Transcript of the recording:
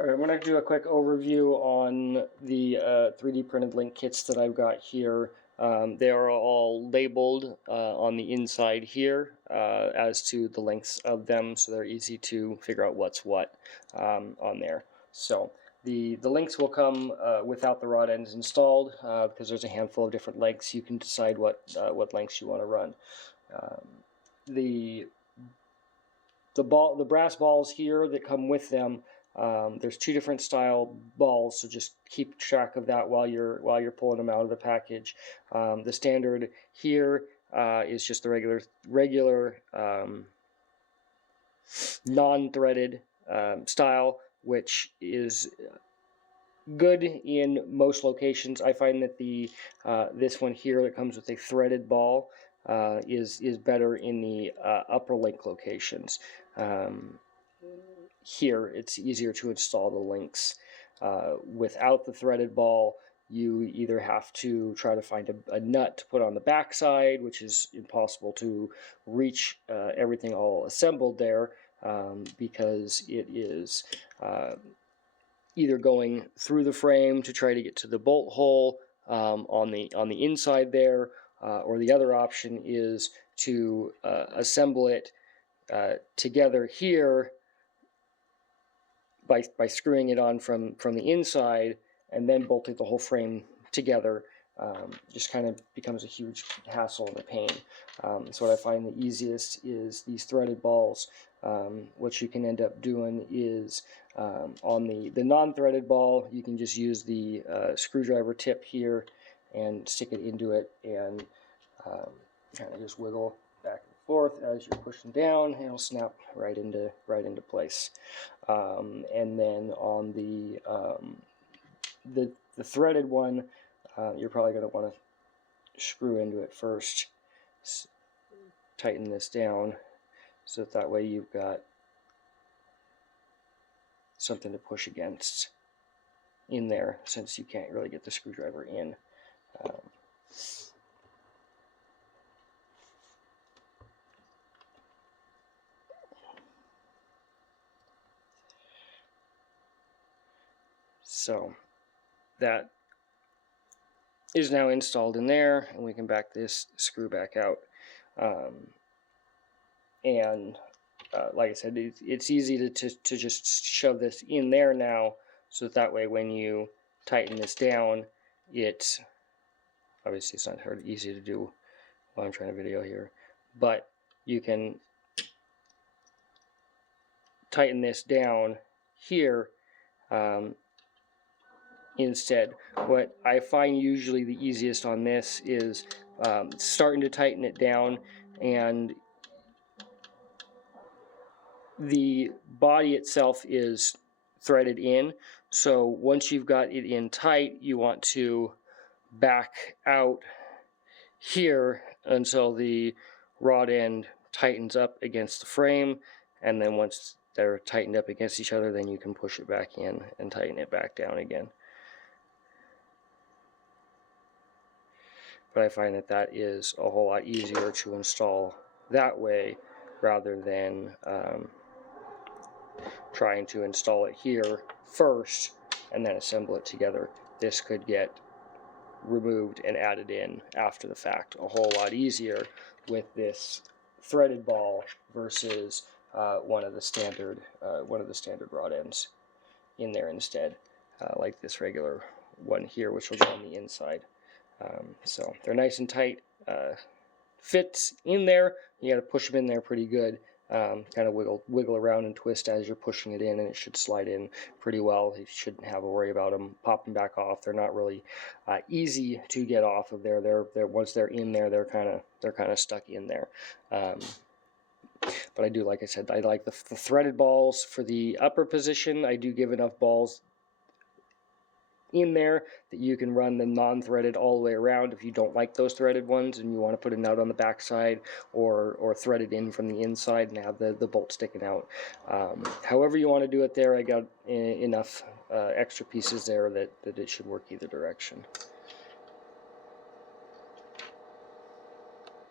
All right, I'm going to do a quick overview on the 3D printed link kits that I've got here. They are all labeled on the inside here as to the lengths of them, so they're easy to figure out what's what on there. So the links will come without the rod ends installed because there's a handful of different lengths. You can decide what lengths you want to run. The brass balls here that come with them. There's two different style balls, so just keep track of that while you're pulling them out of the package. The standard here is just the regular non-threaded style, which is good in most locations. I find that the this one here that comes with a threaded ball is better in the upper link locations. Here it's easier to install the links. Without the threaded ball, you either have to try to find a nut to put on the back side, which is impossible to reach everything all assembled there because it is either going through the frame to try to get to the bolt hole on the inside there, or the other option is to assemble it together here by screwing it on from the inside and then bolting the whole frame together. Just kind of becomes a huge hassle and a pain. So what I find the easiest is these threaded balls. What you can end up doing is on the non-threaded ball, you can just use the screwdriver tip here and stick it into it and kind of just wiggle back and forth as you're pushing down, and it'll snap right into place. And then on the threaded one, you're probably going to want to screw into it first. Tighten this down so that way you've got something to push against in there, since you can't really get the screwdriver in. So that is now installed in there, and we can back this screw back out. Like I said, it's easy to just shove this in there now, so that way when you tighten this down, obviously it's not easy to do while I'm trying to video here, but you can tighten this down here instead. What I find usually the easiest on this is starting to tighten it down, and the body itself is threaded in, so once you've got it in tight, you want to back out here until the rod end tightens up against the frame, and then once they're tightened up against each other, then you can push it back in and tighten it back down again. But I find that that is a whole lot easier to install that way rather than trying to install it here first and then assemble it together. This could get removed and added in after the fact a whole lot easier with this threaded ball versus one of the standard rod ends in there instead, like this regular one here, which will go on the inside. So they're nice and tight, fits in there. You got to push them in there pretty good. Kind of wiggle around and twist as you're pushing it in, and it should slide in pretty well. You shouldn't have a worry about them popping back off. They're not really easy to get off of there. They're once they're in there, they're kind of stuck in there. But I do, like I said, I like the threaded balls for the upper position. I do give enough balls in there that you can run the non-threaded all the way around if you don't like those threaded ones and you want to put a nut on the back side or thread it in from the inside and have the bolt sticking out. However you want to do it there, I got enough extra pieces there that it should work either direction.